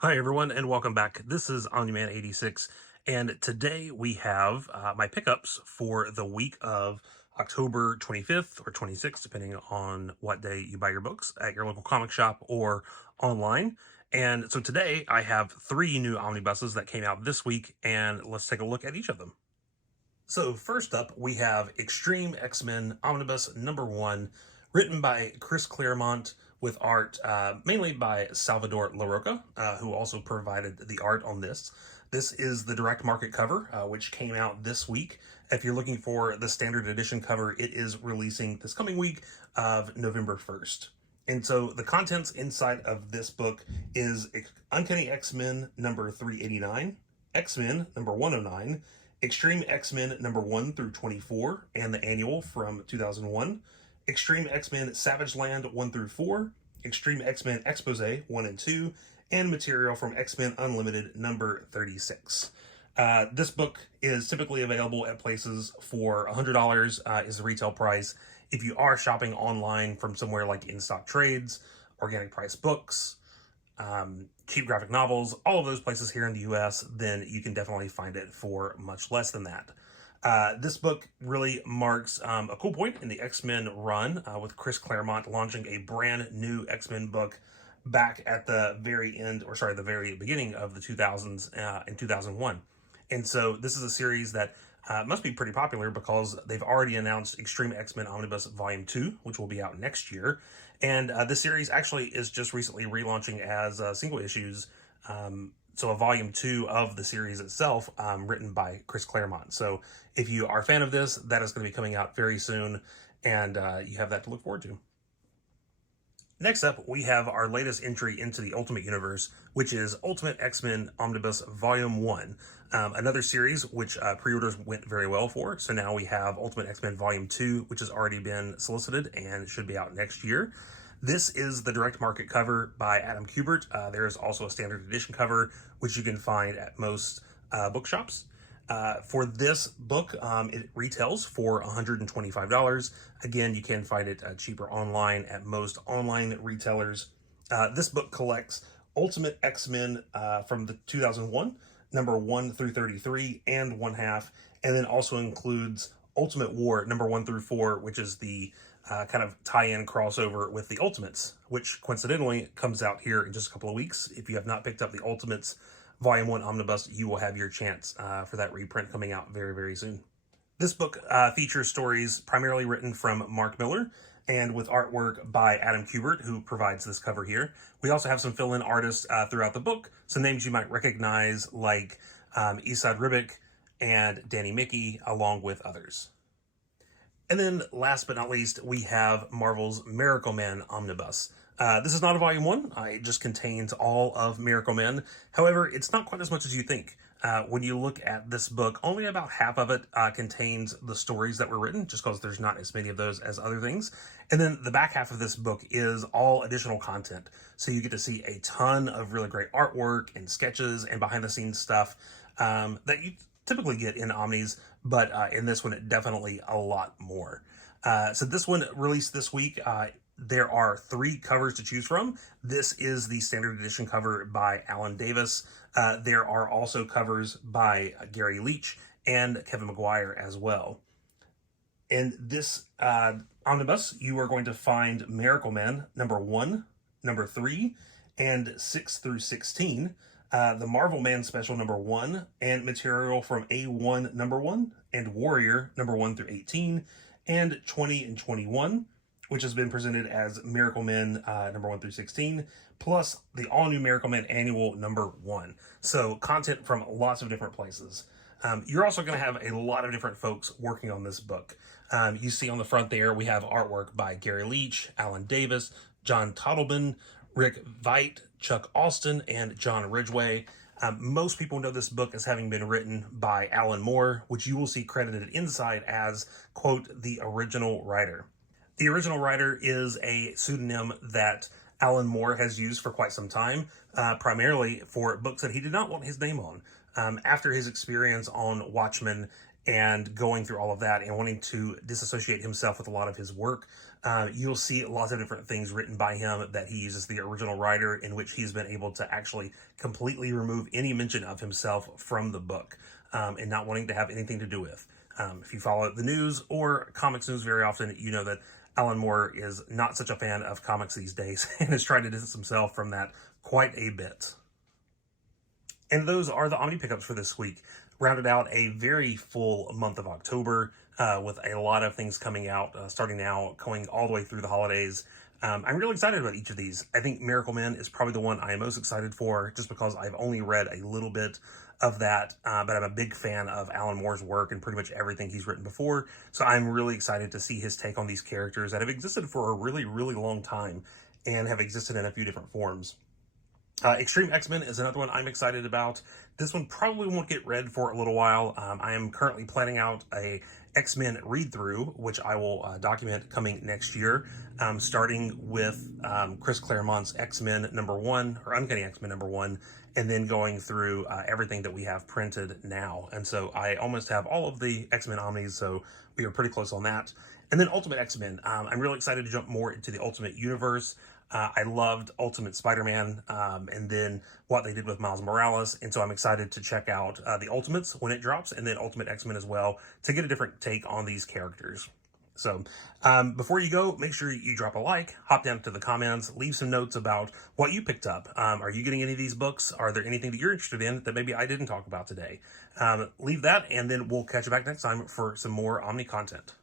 Hi, everyone, and welcome back. This is OmniMan86, and today we have my pickups for the week of October 25th or 26th, depending on what day you buy your books at your local comic shop or online. And so today I have three new omnibuses that came out this week, and let's take a look at each of them. So first up, we have Extreme X-Men Omnibus #1, written by Chris Claremont with art mainly by Salvador Larroca, who also provided the art on this. This is the direct market cover, which came out this week. If you're looking for the standard edition cover, it is releasing this coming week of November 1st. And so the contents inside of this book is Uncanny X-Men number 389, X-Men number 109, Extreme X-Men number 1 through 24 and the annual from 2001, Extreme X-Men Savage Land 1 through 4, Extreme X-Men Expose 1 and 2, and material from X-Men Unlimited number 36. This book is typically available at places for $100 is the retail price. If you are shopping online from somewhere like In Stock Trades, Organic Price Books, cheap graphic novels, all of those places here in the US, then you can definitely find it for much less than that. This book really marks a cool point in the X-Men run with Chris Claremont launching a brand new X-Men book back at the very end, or sorry, the very beginning of the 2000s in 2001. And so this is a series that must be pretty popular because they've already announced Extreme X-Men Omnibus Volume 2, which will be out next year. And this series actually is just recently relaunching as single issues. So a volume 2 of the series itself, written by Chris Claremont. So if you are a fan of this, that is going to be coming out very soon, and you have that to look forward to. Next up, we have our latest entry into the Ultimate Universe, which is Ultimate X-Men Omnibus Volume 1, another series which pre-orders went very well for. So now we have Ultimate X-Men Volume 2, which has already been solicited and should be out next year. This is the direct market cover by Adam Kubert. There is also a standard edition cover, which you can find at most bookshops. For this book, it retails for $125. Again, you can find it cheaper online at most online retailers. This book collects Ultimate X-Men from the 2001, number 1 through 33 and 1/2, and then also includes Ultimate War number 1 through 4, which is the kind of tie-in crossover with the Ultimates, which coincidentally comes out here in just a couple of weeks. If you have not picked up the Ultimates Volume 1 Omnibus, you will have your chance for that reprint coming out very, very soon. This book features stories primarily written from Mark Miller and with artwork by Adam Kubert, who provides this cover here. We also have some fill-in artists throughout the book, some names you might recognize like Esad Ribic and Danny Mickey, along with others. And then last but not least, we have Marvel's Miracle Man Omnibus. This is not a volume 1. It just contains all of Miracle Men. However, it's not quite as much as you think. When you look at this book, only about half of it contains the stories that were written, just because there's not as many of those as other things. And then the back half of this book is all additional content. So you get to see a ton of really great artwork and sketches and behind-the-scenes stuff that you typically get in Omnis, but in this one, definitely a lot more. So this one released this week. There are 3 covers to choose from. This is the standard edition cover by Alan Davis. There are also covers by Gary Leach and Kevin McGuire as well. In this omnibus, you are going to find Miracle Man number 1, number 3, and 6 through 16. The Marvel Man Special number 1, and material from A1 number 1, and Warrior number 1 through 18, and 20 and 21, which has been presented as Miracle Men number 1 through 16, plus the all-new Miracle Men Annual number 1. So content from lots of different places. You're also going to have a lot of different folks working on this book. You see on the front there, we have artwork by Gary Leach, Alan Davis, John Toddleben, Rick Veit, Chuck Austin, and John Ridgway. Most people know this book as having been written by Alan Moore, which you will see credited inside as, quote, the original writer. The original writer is a pseudonym that Alan Moore has used for quite some time, primarily for books that he did not want his name on. After his experience on Watchmen and going through all of that and wanting to disassociate himself with a lot of his work, You'll see lots of different things written by him that he uses the original writer, in which he's been able to actually completely remove any mention of himself from the book, and not wanting to have anything to do with. If you follow the news or comics news very often, you know that Alan Moore is not such a fan of comics these days and is trying to distance himself from that quite a bit. And those are the Omni pickups for this week. Rounded out a very full month of October with a lot of things coming out, starting now, going all the way through the holidays. I'm really excited about each of these. I think Miracle Man is probably the one I am most excited for, just because I've only read a little bit of that, but I'm a big fan of Alan Moore's work and pretty much everything he's written before. So I'm really excited to see his take on these characters that have existed for a really, really long time and have existed in a few different forms. Extreme X-Men is another one I'm excited about. This one probably won't get read for a little while. I am currently planning out a X-Men read-through, which I will document coming next year, starting with Chris Claremont's X-Men #1, or Uncanny X-Men #1, and then going through everything that we have printed now. And so I almost have all of the X-Men Omnis, so we are pretty close on that. And then Ultimate X-Men. I'm really excited to jump more into the Ultimate Universe. I loved Ultimate Spider-Man, and then what they did with Miles Morales, and so I'm excited to check out the Ultimates when it drops, and then Ultimate X-Men as well, to get a different take on these characters. So before you go, make sure you drop a like, hop down to the comments, leave some notes about what you picked up. Are you getting any of these books? Are there anything that you're interested in that maybe I didn't talk about today? Leave that, and then we'll catch you back next time for some more Omni content.